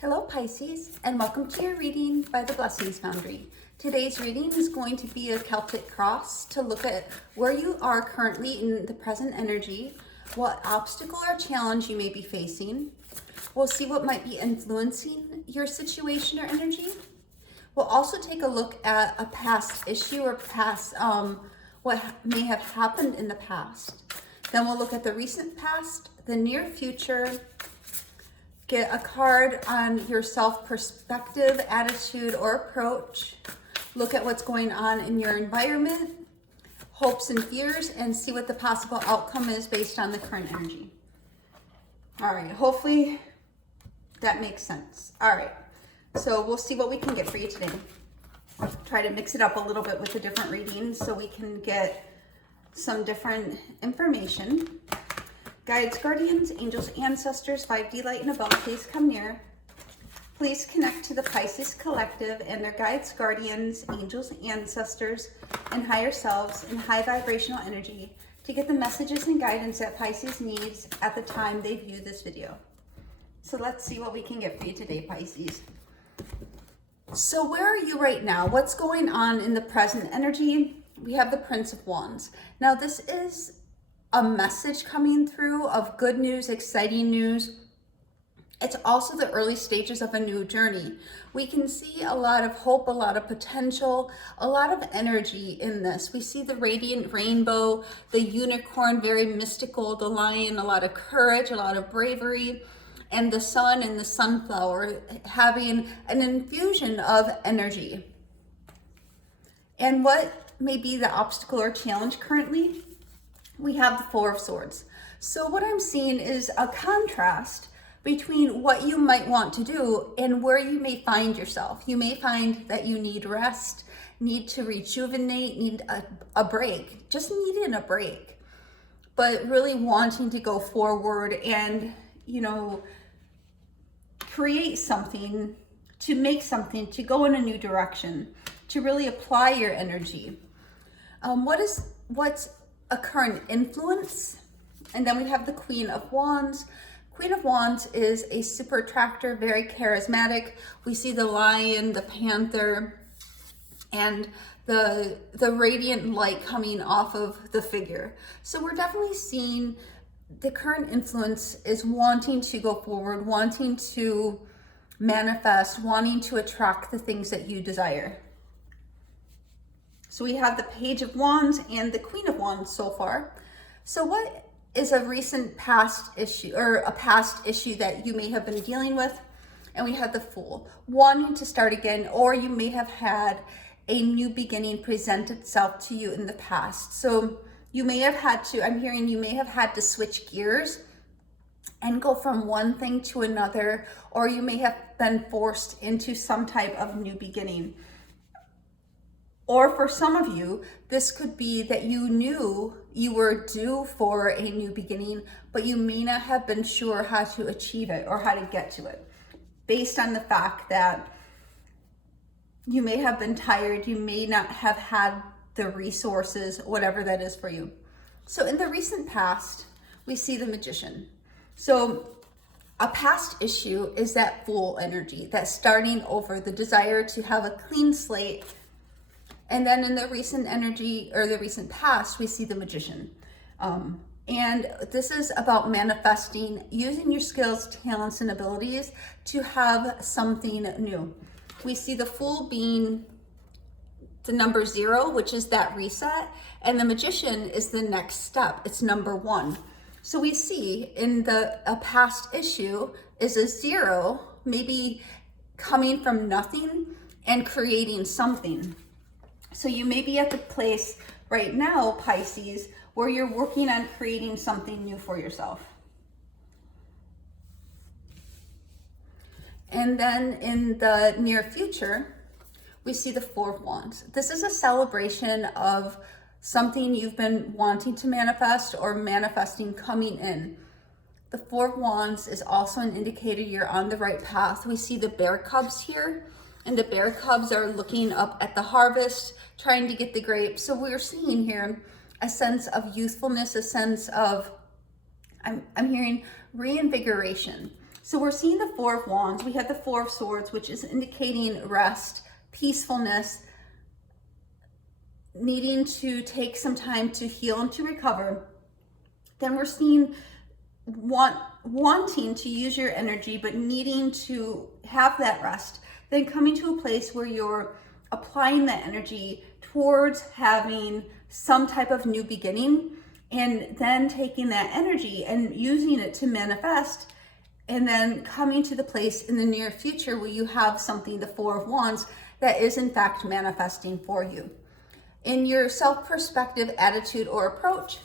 Hello Pisces, and welcome to your reading by the Blessings Foundry. Today's reading is going to be a Celtic cross to look at where you are currently in the present energy, what obstacle or challenge you may be facing. We'll see what might be influencing your situation or energy. We'll also take a look at a past issue or past what may have happened in the past. Then we'll look at the recent past, the near future, get a card on your self-perspective, attitude, or approach. Look at what's going on in your environment, hopes and fears, and see what the possible outcome is based on the current energy. All right, hopefully that makes sense. All right, so we'll see what we can get for you today. I'll try to mix it up a little bit with the different readings so we can get some different information. Guides, guardians, angels, ancestors, 5D light and above, please come near. Please connect to the Pisces collective and their guides, guardians, angels, ancestors, and higher selves in high vibrational energy to get the messages and guidance that Pisces needs at the time they view this video. So let's see what we can get for you today, Pisces. So where are you right now? What's going on in the present energy? We have the Prince of Wands. Now this is a message coming through of good news, exciting news. It's also the early stages of a new journey. We can see a lot of hope, a lot of potential, a lot of energy in this. We see the radiant rainbow, the unicorn, very mystical, the lion, a lot of courage, a lot of bravery, and the sun and the sunflower having an infusion of energy. And what may be the obstacle or challenge currently? We have the Four of Swords. So what I'm seeing is a contrast between what you might want to do and where you may find yourself. You may find that you need rest, need to rejuvenate, need a break, just needing a break, but really wanting to go forward and, create something, to make something, to go in a new direction, to really apply your energy. What's a current influence? And then we have the Queen of Wands. Queen of Wands is a super attractor, very charismatic. We see the lion, the panther, and the radiant light coming off of the figure. So we're definitely seeing the current influence is wanting to go forward, wanting to manifest, wanting to attract the things that you desire. So we have the Page of Wands and the Queen of Wands so far. So what is a recent past issue or a past issue that you may have been dealing with? And we have the Fool, wanting to start again, or you may have had a new beginning present itself to you in the past. So you may have had to, I'm hearing you may have had to switch gears and go from one thing to another, or you may have been forced into some type of new beginning. Or for some of you, this could be that you knew you were due for a new beginning, but you may not have been sure how to achieve it or how to get to it, based on the fact that you may have been tired, you may not have had the resources, whatever that is for you. So in the recent past, we see the Magician. So a past issue is that Fool energy, that starting over, the desire to have a clean slate. And then in the recent energy or the recent past, we see the Magician. And this is about manifesting, using your skills, talents, and abilities to have something new. We see the Fool being the number 0, which is that reset. And the Magician is the next step. It's number 1. So we see in a past issue is a 0, maybe coming from nothing and creating something. So you may be at the place right now, Pisces, where you're working on creating something new for yourself. And then in the near future, we see the Four of Wands. This is a celebration of something you've been wanting to manifest or manifesting coming in. The Four of Wands is also an indicator you're on the right path. We see the bear cubs here, and the bear cubs are looking up at the harvest, trying to get the grapes. So we're seeing here a sense of youthfulness, a sense of, I'm hearing reinvigoration. So we're seeing the Four of Wands. We have the Four of Swords, which is indicating rest, peacefulness, needing to take some time to heal and to recover. Then we're seeing wanting to use your energy, but needing to have that rest. Then coming to a place where you're applying that energy towards having some type of new beginning, and then taking that energy and using it to manifest, and then coming to the place in the near future where you have something, the Four of Wands, that is in fact manifesting for you. In your self-perspective attitude or approach,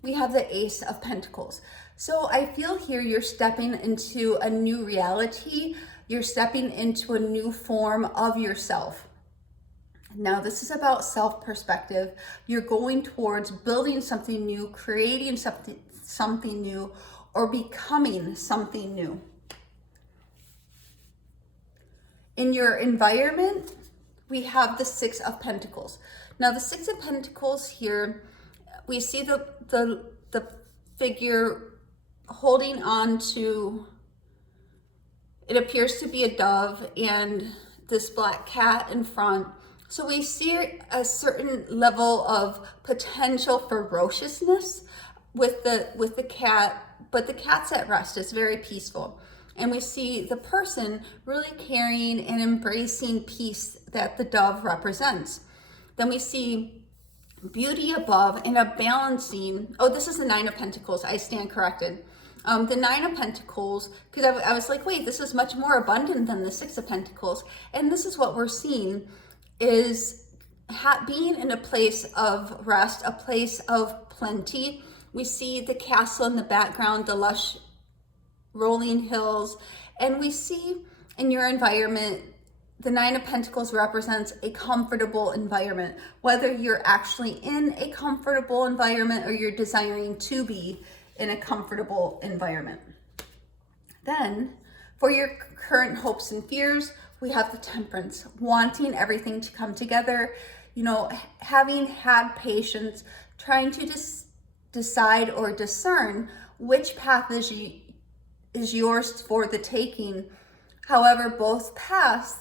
we have the Ace of Pentacles. So I feel here you're stepping into a new reality. You're stepping into a new form of yourself. Now, this is about self-perspective. You're going towards building something new, creating something new, or becoming something new. In your environment, we have the Six of Pentacles. Now, the Six of Pentacles here, we see the figure holding on to, it appears to be a dove and this black cat in front. So we see a certain level of potential ferociousness with the cat, but the cat's at rest. It's very peaceful. And we see the person really carrying and embracing peace that the dove represents. Then we see beauty above and a balancing. Oh, this is the Nine of Pentacles. I stand corrected. The Nine of Pentacles, because I was like, wait, this is much more abundant than the Six of Pentacles. And this is what we're seeing, is being in a place of rest, a place of plenty. We see the castle in the background, the lush rolling hills, and we see in your environment, the Nine of Pentacles represents a comfortable environment, whether you're actually in a comfortable environment or you're desiring to be in a comfortable environment. Then for your current hopes and fears, we have the Temperance, wanting everything to come together, having had patience, trying to decide or discern which path is yours for the taking. However, both paths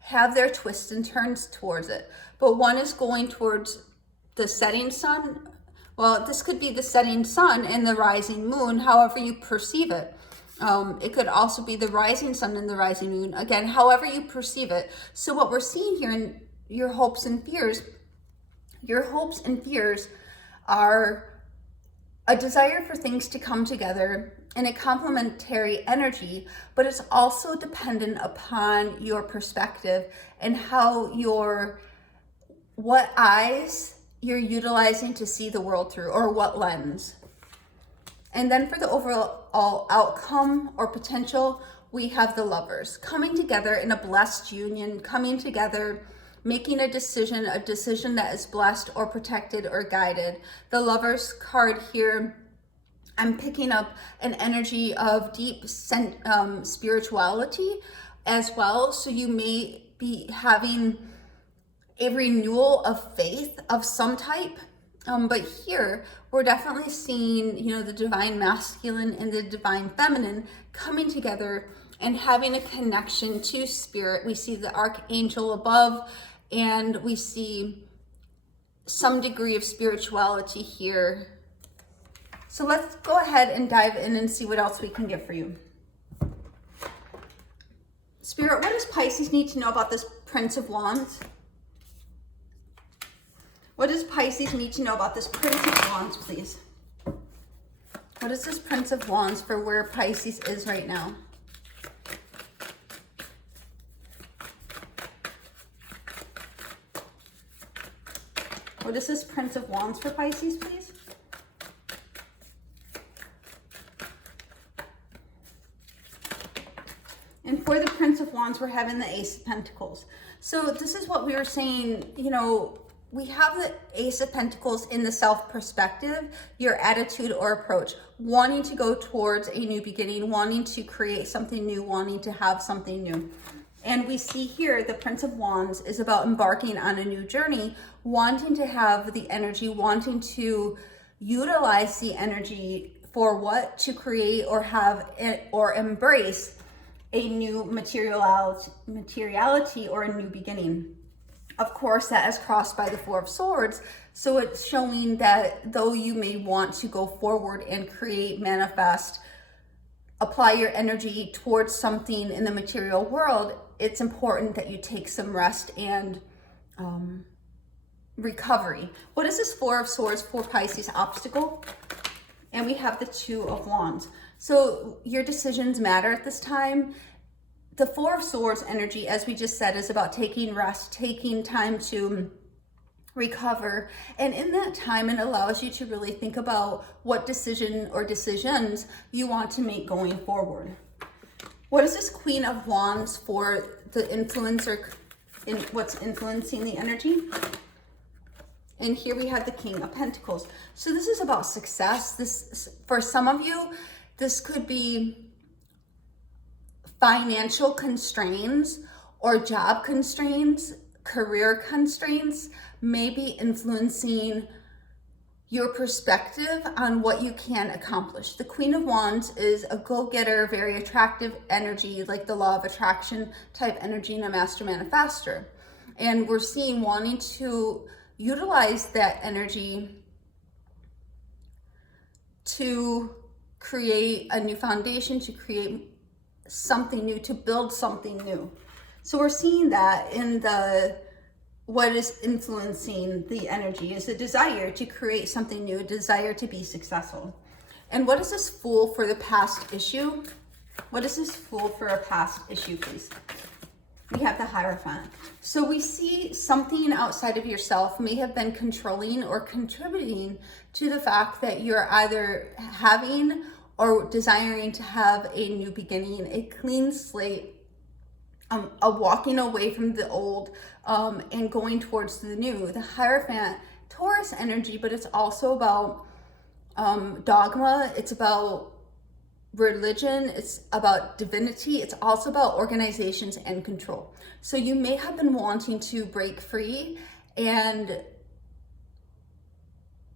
have their twists and turns towards it, but one is going towards the setting sun. Well, this could be the setting sun and the rising moon, however you perceive it. It could also be the rising sun and the rising moon, again, however you perceive it. So what we're seeing here in your hopes and fears are a desire for things to come together in a complementary energy, but it's also dependent upon your perspective and what eyes you're utilizing to see the world through, or what lens. And then for the overall outcome or potential, we have the Lovers coming together in a blessed union, coming together, making a decision that is blessed or protected or guided. The Lovers card here, I'm picking up an energy of deep spirituality as well. So you may be having a renewal of faith of some type. But here we're definitely seeing, the divine masculine and the divine feminine coming together and having a connection to spirit. We see the archangel above, and we see some degree of spirituality here. So let's go ahead and dive in and see what else we can get for you. Spirit, what does Pisces need to know about this Prince of Wands? What does Pisces need to know about this Prince of Wands, please? What is this Prince of Wands for where Pisces is right now? What is this Prince of Wands for Pisces, please? And for the Prince of Wands, we're having the Ace of Pentacles. So this is what we were saying, we have the Ace of Pentacles in the self-perspective, your attitude or approach, wanting to go towards a new beginning, wanting to create something new, wanting to have something new. And we see here the Prince of Wands is about embarking on a new journey, wanting to have the energy, wanting to utilize the energy for what? To create or have or embrace a new materiality or a new beginning. Of course, that is crossed by the Four of Swords. So it's showing that though you may want to go forward and create, manifest, apply your energy towards something in the material world, it's important that you take some rest and recovery. What is this Four of Swords for Pisces? Obstacle. And we have the Two of Wands. So your decisions matter at this time. The Four of Swords energy, as we just said, is about taking rest, taking time to recover. And in that time, it allows you to really think about what decision or decisions you want to make going forward. What is this Queen of Wands for the influencer, in what's influencing the energy? And here we have the King of Pentacles. So this is about success. This, for some of you, this could be financial constraints or job constraints, career constraints, maybe influencing your perspective on what you can accomplish. The Queen of Wands is a go-getter, very attractive energy, like the law of attraction type energy in a master manifestor. And we're seeing wanting to utilize that energy to create a new foundation, to create something new, to build something new. So we're seeing that in the what is influencing the energy is a desire to create something new, a desire to be successful. And what is this Fool for the past issue? What is this Fool for a past issue, please? We have the Hierophant. So we see something outside of yourself may have been controlling or contributing to the fact that you're either having or desiring to have a new beginning, a clean slate, a walking away from the old and going towards the new. The Hierophant, Taurus energy, but it's also about dogma. It's about religion. It's about divinity. It's also about organizations and control. So you may have been wanting to break free and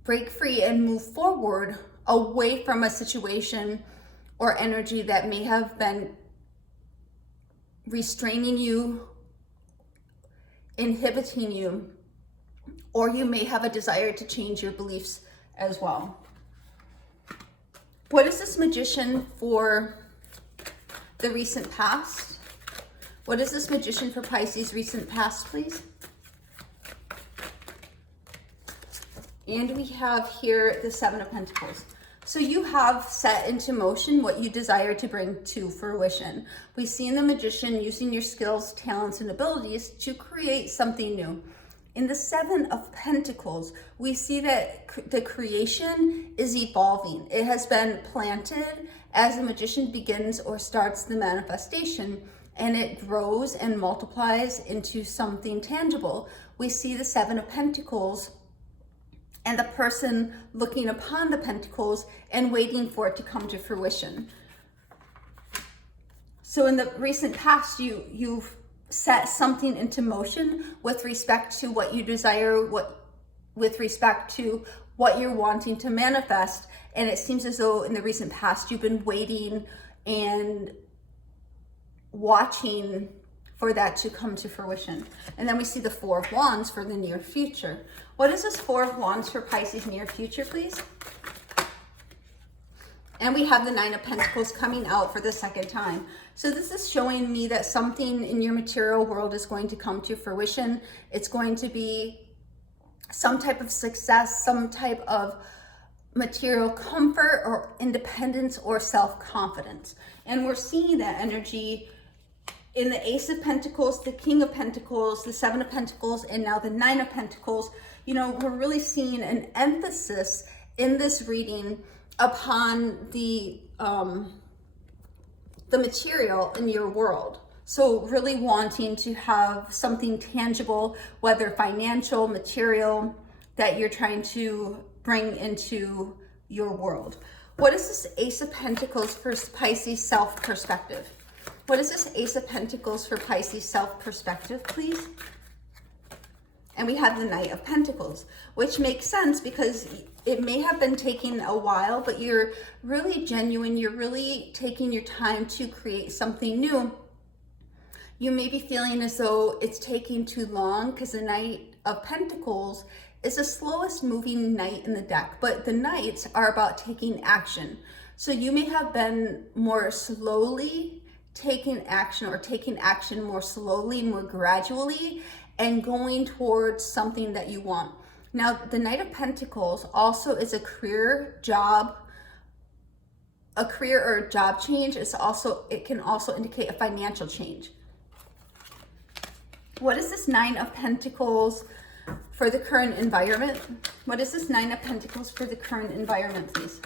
move forward away from a situation or energy that may have been restraining you, inhibiting you, or you may have a desire to change your beliefs as well. What is this Magician for the recent past? What is this Magician for Pisces recent past, please? And we have here the Seven of Pentacles. So you have set into motion what you desire to bring to fruition. We see in the Magician using your skills, talents, and abilities to create something new. In the Seven of Pentacles, we see that the creation is evolving. It has been planted as the Magician begins or starts the manifestation, and it grows and multiplies into something tangible. We see the Seven of Pentacles and the person looking upon the pentacles and waiting for it to come to fruition. So in the recent past, you've set something into motion with respect to what you desire, with respect to what you're wanting to manifest. And it seems as though in the recent past, you've been waiting and watching for that to come to fruition. And then we see the Four of Wands for the near future. What is this Four of Wands for Pisces near future, please? And we have the Nine of Pentacles coming out for the second time. So this is showing me that something in your material world is going to come to fruition. It's going to be some type of success, some type of material comfort or independence or self-confidence. And we're seeing that energy in the Ace of Pentacles, the King of Pentacles, the Seven of Pentacles, and now the Nine of Pentacles. You know, we're really seeing an emphasis in this reading upon the material in your world. So really wanting to have something tangible, whether financial, material, that you're trying to bring into your world. What is this Ace of Pentacles for Pisces self-perspective? What is this Ace of Pentacles for Pisces self-perspective, please? And we have the Knight of Pentacles, which makes sense because it may have been taking a while, but you're really genuine. You're really taking your time to create something new. You may be feeling as though it's taking too long because the Knight of Pentacles is the slowest moving knight in the deck, but the knights are about taking action. So you may have been more slowly taking action, or taking action more slowly, more gradually, and going towards something that you want. Now, the Knight of Pentacles also is a career, job, a career or job change. It can also indicate a financial change. What is this Nine of Pentacles for the current environment? What is this Nine of Pentacles for the current environment, please?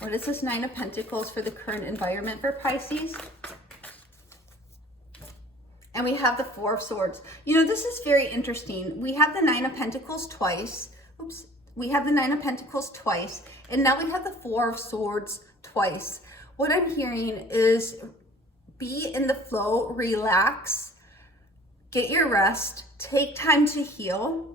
What is this Nine of Pentacles for the current environment for Pisces? And we have the Four of Swords. You know, this is very interesting. We have the Nine of Pentacles twice. Oops. We have the Nine of Pentacles twice. And now we have the Four of Swords twice. What I'm hearing is be in the flow, relax, get your rest, take time to heal.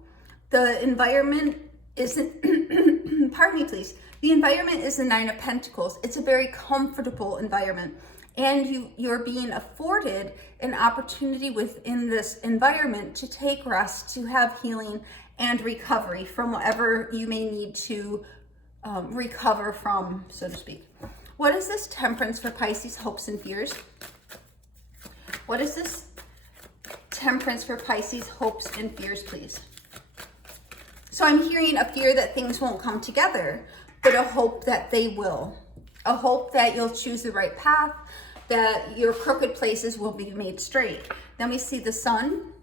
The environment isn't, pardon me, please. The environment is the Nine of Pentacles. It's a very comfortable environment. And you're being afforded an opportunity within this environment to take rest, to have healing and recovery from whatever you may need to recover from, so to speak. What is this Temperance for Pisces, hopes and fears? What is this Temperance for Pisces, hopes and fears, please? So I'm hearing a fear that things won't come together, but a hope that they will. A hope that you'll choose the right path, that your crooked places will be made straight. Then we see the Sun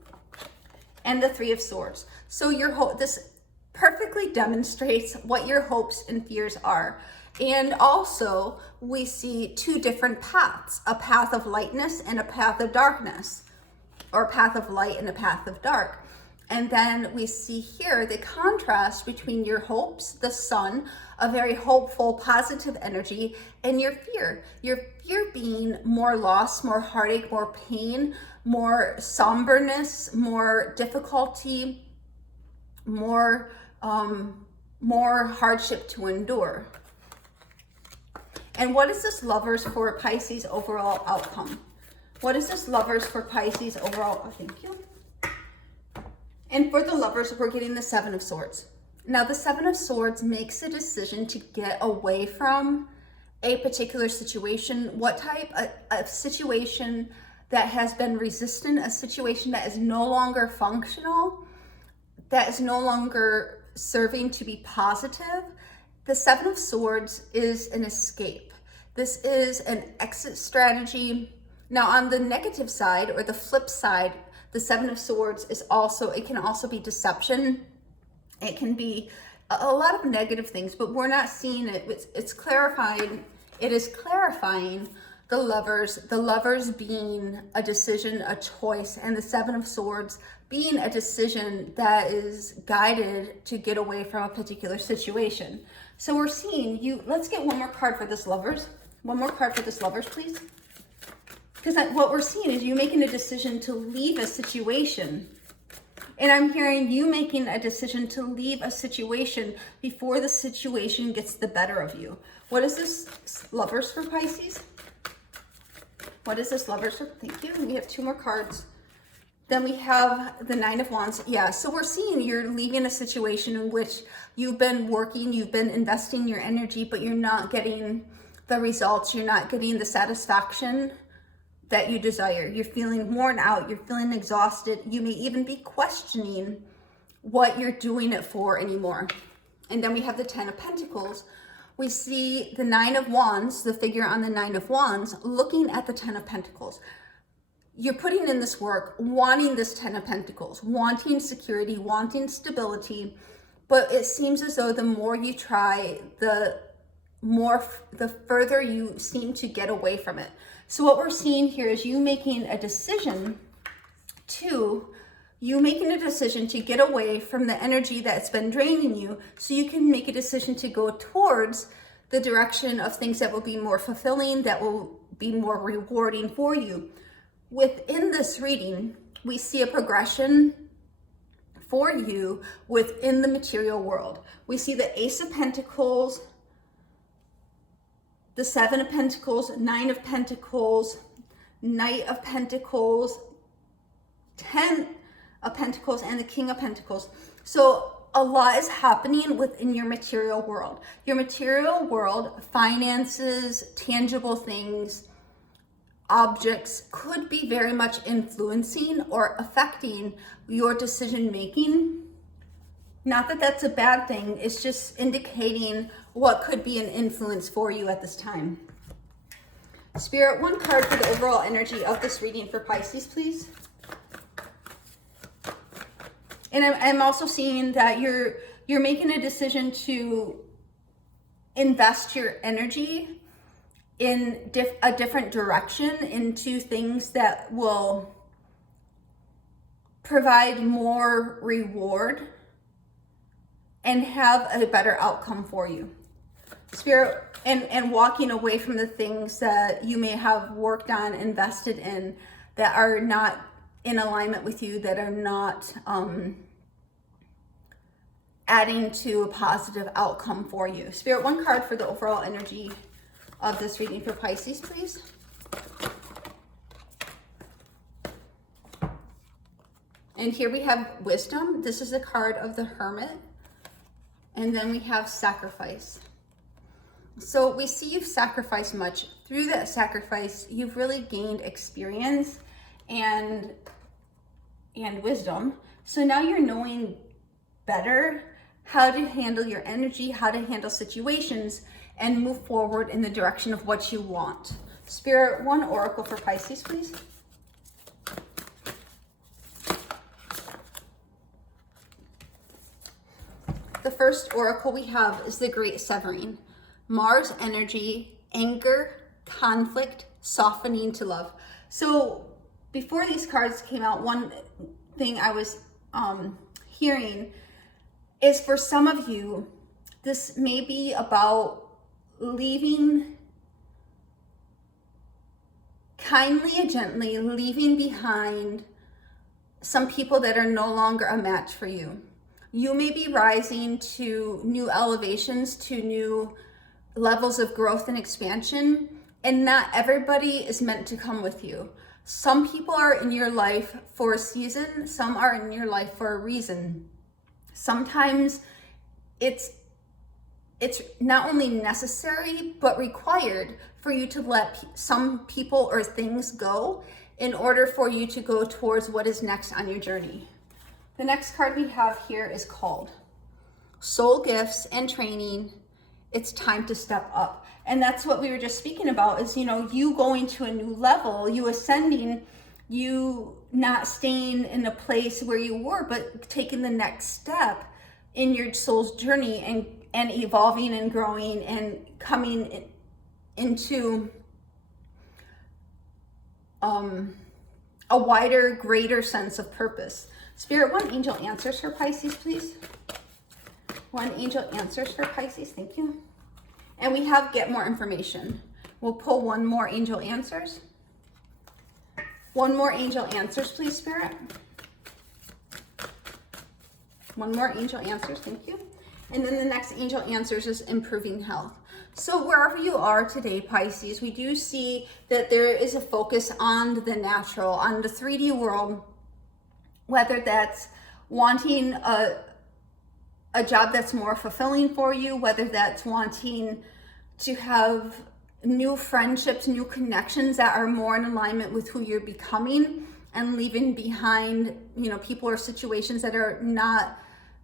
and the Three of Swords. So this perfectly demonstrates what your hopes and fears are. And also we see two different paths, a path of lightness and a path of darkness, or a path of light and a path of dark. And then we see here the contrast between your hopes, the Sun, a very hopeful, positive energy, and your fear. Your fear being more loss, more heartache, more pain, more somberness, more difficulty, more hardship to endure. And what is this Lovers for Pisces overall outcome? What is this Lovers for Pisces overall? Oh, thank you. And for the Lovers, we're getting the Seven of Swords. Now, the Seven of Swords makes a decision to get away from a particular situation. What type? A situation that has been resistant, a situation that is no longer functional, that is no longer serving to be positive. The Seven of Swords is an escape. This is an exit strategy. Now, on the negative side, or the flip side, the Seven of Swords is also, it can also be deception. It can be a lot of negative things, but we're not seeing it. It's clarifying. It is clarifying the lovers being a decision, a choice, and the Seven of Swords being a decision that is guided to get away from a particular situation. So we're seeing you, let's get one more card for this Lovers. One more card for this Lovers, please. Because what we're seeing is you making a decision to leave a situation. And I'm hearing you making a decision to leave a situation before the situation gets the better of you. What is this Lovers for Pisces? What is this Lovers for? Thank you. And we have two more cards. Then we have the Nine of Wands. Yeah, so we're seeing you're leaving a situation in which you've been working, you've been investing your energy, but you're not getting the results. You're not getting the satisfaction that you desire. You're feeling worn out. You're feeling exhausted. You may even be questioning what you're doing it for anymore. And then we have the Ten of Pentacles. We see the Nine of Wands, the figure on the Nine of Wands, looking at the Ten of Pentacles. You're putting in this work, wanting this Ten of Pentacles, wanting security, wanting stability, but it seems as though the more you try, the further you seem to get away from it. So what we're seeing here is you making a decision to get away from the energy that's been draining you, so you can make a decision to go towards the direction of things that will be more fulfilling, that will be more rewarding for you. Within this reading, we see a progression for you within the material world. We see the Ace of Pentacles, the Seven of Pentacles, Nine of Pentacles, Knight of Pentacles, 10 of Pentacles, and the King of Pentacles. So a lot is happening within your material world. Your material world, finances, tangible things, objects could be very much influencing or affecting your decision making. Not that that's a bad thing, it's just indicating what could be an influence for you at this time. Spirit, one card for the overall energy of this reading for Pisces, please. And I'm also seeing that you're making a decision to invest your energy in a different direction into things that will provide more reward and have a better outcome for you. Spirit, and walking away from the things that you may have worked on, invested in, that are not in alignment with you, that are not adding to a positive outcome for you. Spirit, one card for the overall energy of this reading for Pisces, please. And here we have Wisdom. This is a card of the Hermit. And then we have Sacrifice. So we see you've sacrificed much. Through that sacrifice, you've really gained experience and wisdom. So now you're knowing better how to handle your energy, how to handle situations, and move forward in the direction of what you want. Spirit, one oracle for Pisces, please. The first oracle we have is the Great Severing. Mars energy, anger, conflict, softening to love. So before these cards came out, one thing I was hearing is, for some of you, this may be about leaving, kindly and gently leaving behind some people that are no longer a match for you. You may be rising to new elevations, to new levels of growth and expansion, and not everybody is meant to come with you. Some people are in your life for a season, some are in your life for a reason. Sometimes it's not only necessary, but required for you to let some people or things go in order for you to go towards what is next on your journey. The next card we have here is called Soul Gifts and Training. It's time to step up. And that's what we were just speaking about, is, you going to a new level, you ascending, you not staying in a place where you were, but taking the next step in your soul's journey and evolving and growing and coming into a wider, greater sense of purpose. Spirit, one angel answers for Pisces, please. One angel answers for Pisces, thank you. And we have get more information. We'll pull one more angel answers. One more angel answers, please, Spirit. One more angel answers, thank you. And then the next angel answers is improving health. So wherever you are today, Pisces, we do see that there is a focus on the natural, on the 3D world, whether that's wanting a job that's more fulfilling for you, whether that's wanting to have new friendships, new connections that are more in alignment with who you're becoming, and leaving behind, people or situations that are not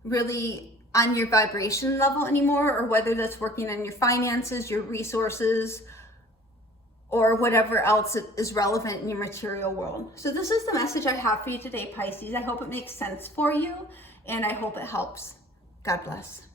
really on your vibration level anymore, or whether that's working on your finances, your resources, or whatever else is relevant in your material world. So this is the message I have for you today, Pisces. I hope it makes sense for you, and I hope it helps. God bless.